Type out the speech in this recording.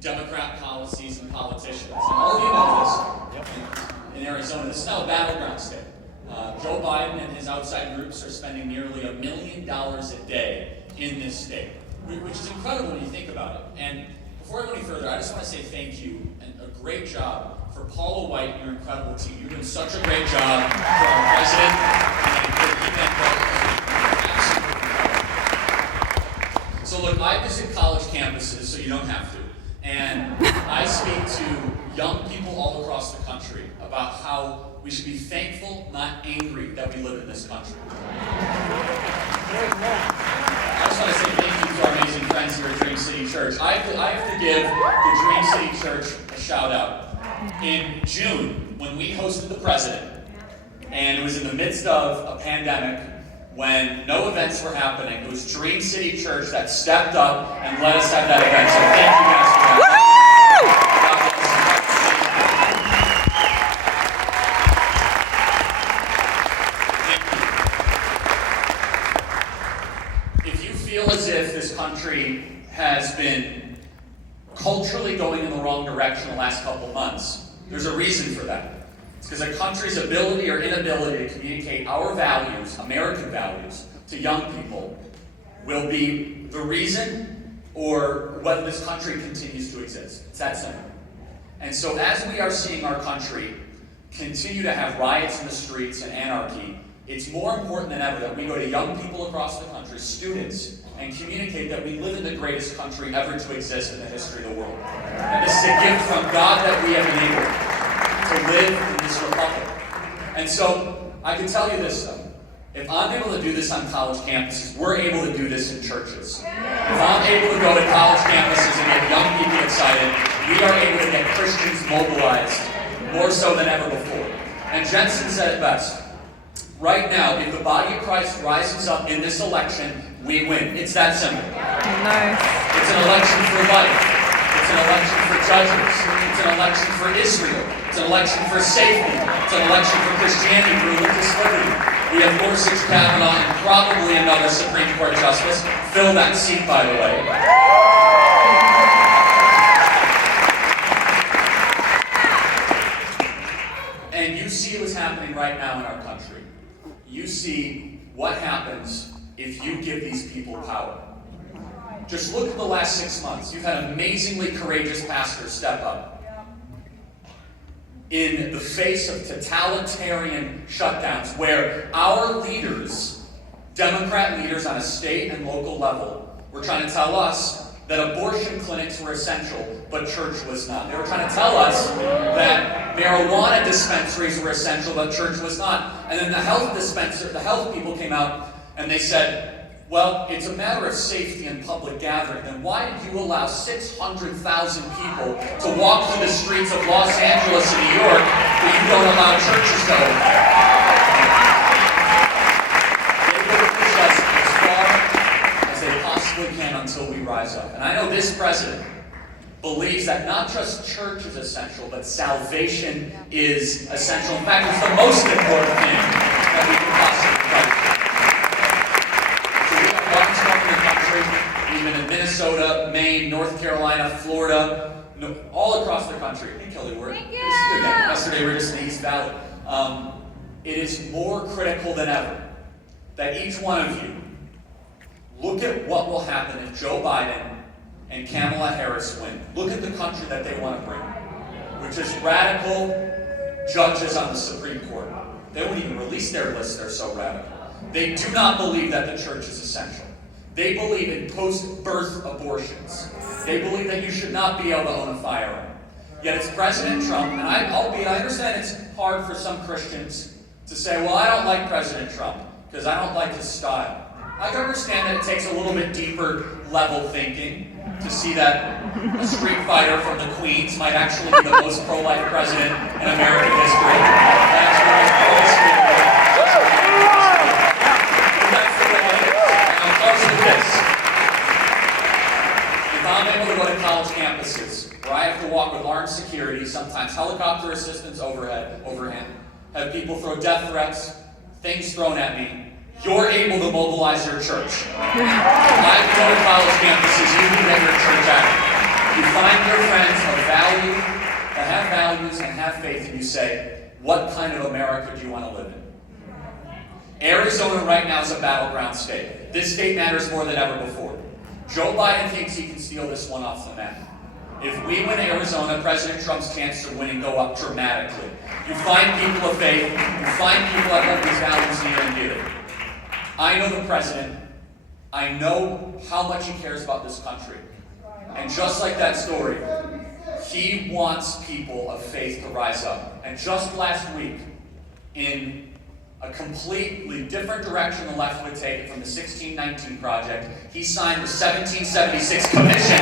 Democrat policies and politicians. And all of you know this in Arizona. This is now a battleground state. Joe Biden and his outside groups are spending nearly $1 million a day in this state, which is incredible when you think about it. And before I go any further, I just want to say thank you and a great job for Paula White and your incredible team. You're doing such a great job for our president and for Evangelicals. So look, I visit college campuses, so you don't have to. And I speak to young people all across the country about how we should be thankful, not angry, that we live in this country. I just want to say thank you to our amazing friends here at Dream City Church. I have to give the Dream City Church a shout out. In June, when we hosted the president, and it was in the midst of a pandemic, when no events were happening, it was Dream City Church that stepped up and let us have that event. So thank you guys for that. If you feel as if this country has been culturally going in the wrong direction the last couple months, there's a reason for that. It's because a country's ability or inability to communicate our values, American values, to young people will be the reason or whether this country continues to exist. It's that simple. And so as we are seeing our country continue to have riots in the streets and anarchy, it's more important than ever that we go to young people across the country, students, and communicate that we live in the greatest country ever to exist in the history of the world. And this is a gift from God that we have been able to live in this republic. And so, I can tell you this though. If I'm able to do this on college campuses, we're able to do this in churches. If I'm able to go to college campuses and get young people excited, we are able to get Christians mobilized more so than ever before. And Jensen said it best. Right now, if the body of Christ rises up in this election, we win. It's that simple. Nice. It's an election for life. It's an election for judges. It's an election for Israel. It's an election for safety. It's an election for Christianity, for religious liberty. We have Gorsuch, Kavanaugh, and probably another Supreme Court justice. Fill that seat, by the way. And you see what's happening right now in our country. You see what happens if you give these people power. Just look at the last 6 months. You've had amazingly courageous pastors step up in the face of totalitarian shutdowns where our leaders, Democrat leaders on a state and local level, were trying to tell us that abortion clinics were essential, but church was not. They were trying to tell us that marijuana dispensaries were essential, but church was not. And then the health people came out and they said, well, it's a matter of safety and public gathering. Then why did you allow 600,000 people to walk through the streets of Los Angeles and New York, but you don't allow churches to open? They will push us as far as they possibly can until we rise up. And I know this president believes that not just church is essential, but salvation is essential. In fact, it's the most important thing that we can possibly do. Even in Minnesota, Maine, North Carolina, Florida, all across the country. Hey, Kelly, yesterday we were just in the East Valley. It is more critical than ever that each one of you look at what will happen if Joe Biden and Kamala Harris win. Look at the country that they want to bring, which is radical judges on the Supreme Court. They won't even release their list, they're so radical. They do not believe that the church is essential. They believe in post-birth abortions. They believe that you should not be able to own a firearm. Yet it's President Trump, and I understand it's hard for some Christians to say, well, I don't like President Trump because I don't like his style. I can understand that it takes a little bit deeper level thinking to see that a street fighter from the Queens might actually be the most pro-life president in American history. That's very pro-street. If I'm able to go to college campuses where I have to walk with armed security, sometimes helicopter assistance overhead, have people throw death threats, things thrown at me, you're able to mobilize your church. If I go to college campuses, you can get your church out. You find your friends values and have faith, and you say, what kind of America do you want to live in? Arizona right now is a battleground state. This state matters more than ever before. Joe Biden thinks he can steal this one off the map. If we win Arizona, President Trump's chances of winning go up dramatically. You find people of faith, you find people that hold these values near and dear. I know the president. I know how much he cares about this country. And just like that story, he wants people of faith to rise up. And just last week, in a completely different direction the left would take it from the 1619 Project, he signed the 1776 Commission